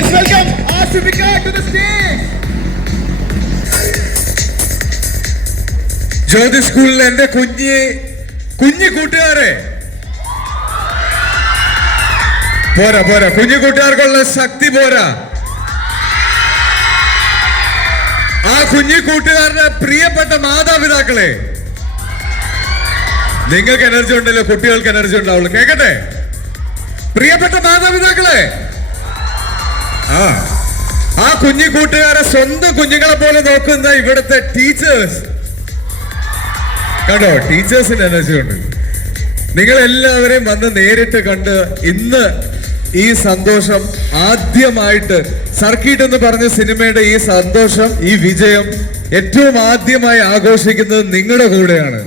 Let's welcome Ashwika to the stage. ജ്യോതി സ്കൂളിലെ എന്റെ കുഞ്ഞു കൂട്ടുകാരെ പോരാ കുഞ്ഞു കൂട്ടുകാർക്കുള്ള ശക്തി പോരാ. ആ കുഞ്ഞു കൂട്ടുകാരുടെ പ്രിയപ്പെട്ട മാതാപിതാക്കളെ, നിങ്ങൾക്ക് എനർജി ഉണ്ടല്ലോ, കുട്ടികൾക്ക് എനർജി ഉണ്ടാവുള്ളൂ. കേക്കട്ടെ, പ്രിയപ്പെട്ട മാതാപിതാക്കളെ, ആ കുഞ്ഞു കൂട്ടുകാരെ സ്വന്തം കുഞ്ഞുങ്ങളെ പോലെ നോക്കുന്ന ഇവിടുത്തെ ടീച്ചേഴ്സ് കണ്ടോ, ടീച്ചേഴ്സിന് എനർജി ഉണ്ട്. നിങ്ങൾ എല്ലാവരെയും വന്ന് നേരിട്ട് കണ്ട് ഇന്ന് ഈ സന്തോഷം ആദ്യമായിട്ട് സർക്കിട്ട് എന്ന് പറഞ്ഞ സിനിമയുടെ ഈ സന്തോഷം, ഈ വിജയം ഏറ്റവും ആദ്യമായി ആഘോഷിക്കുന്നത് നിങ്ങളുടെ കൂടെയാണ്.